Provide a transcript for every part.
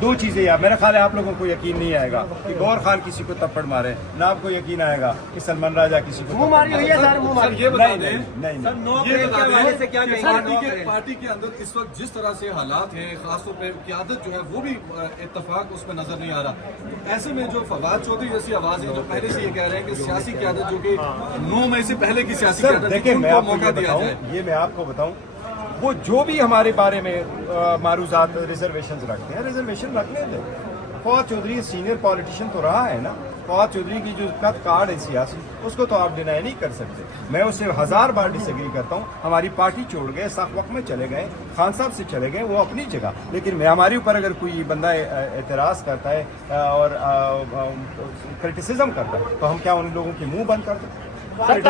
دو چیزیں یاد، میرا خیال ہے آپ لوگوں کو یقین نہیں آئے گا کہ گور خان کسی کو تھپڑ مارے، نہ آپ کو یقین آئے گا کہ سلمان راجہ کسی کو منہ ماری ہوئی ہے سر، منہ ماری. یہ بتا دیں یہ بتا دیں کہ پارٹی کے اندر اس وقت جس طرح سے حالات ہیں، خاص طور پہ قیادت جو ہے وہ بھی اتفاق اس میں نظر نہیں آ رہا. ایسے میں جو فواد چودھری جیسی آوازیں جو پہلے سے یہ کہہ رہے ہیں کہ سیاسی قیادت جو کہ 9 مئی سے پہلے کی سیاسی قیادت دیکھیں ان میں کو آپ کو موقع یہ دیا بتاؤں، جائے. یہ میں آپ کو بتاؤں، وہ جو بھی ہمارے بارے میں معروضات ریزرویشنز رکھتے ہیں، ریزرویشن رکھنے دیں. فواد چودھری سینئر پولیٹیشین تو رہا ہے نا. فواد چودھری کی جو کارڈ ہے سیاسی، اس کو تو آپ ڈینائی نہیں کر سکتے. میں اس سے 1000 بار ڈس ایگری کرتا ہوں. ہماری پارٹی چھوڑ گئے، سخت وقت میں چلے گئے، خان صاحب سے چلے گئے، وہ اپنی جگہ. لیکن میں ہمارے اوپر اگر کوئی بندہ اعتراض کرتا ہے اور کرٹیسزم کرتا ہے تو ہم کیا ان لوگوں کے منہ بند کر دیں؟ نہیں،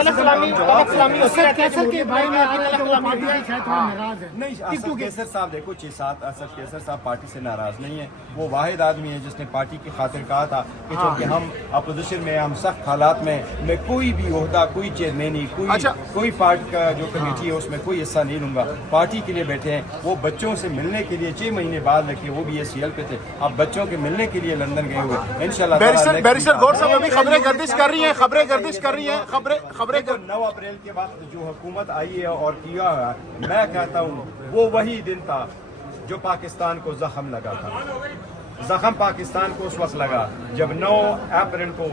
اسد کیسر صاحب دیکھو 6-7 اسد کیسر صاحب پارٹی سے ناراض نہیں ہے. وہ واحد آدمی ہے جس نے پارٹی کی خاطر کہا تھا کہ چونکہ ہم اپوزیشن میں، ہم سخت حالات میں کوئی بھی عہدہ، کوئی چیئرمینی، کوئی پارٹی کا جو کمیٹی ہے اس میں کوئی حصہ نہیں لوں گا. پارٹی کے لیے بیٹھے ہیں. وہ بچوں سے ملنے کے لیے 6 مہینے بعد رکھے، وہ بھی ACL پہ تھے. اب بچوں کے ملنے کے لیے لندن گئے ہوئے انشاءاللہ. بیرسٹر گور صاحب ابھی خبریں گردش کر رہی ہیں، خبریں 9 اپریل کے بعد جو حکومت آئی ہے اور کیا ہے، میں کہتا ہوں وہ وہی دن تھا جو پاکستان کو زخم لگا تھا. زخم پاکستان کو اس وقت لگا جب 9 اپریل کو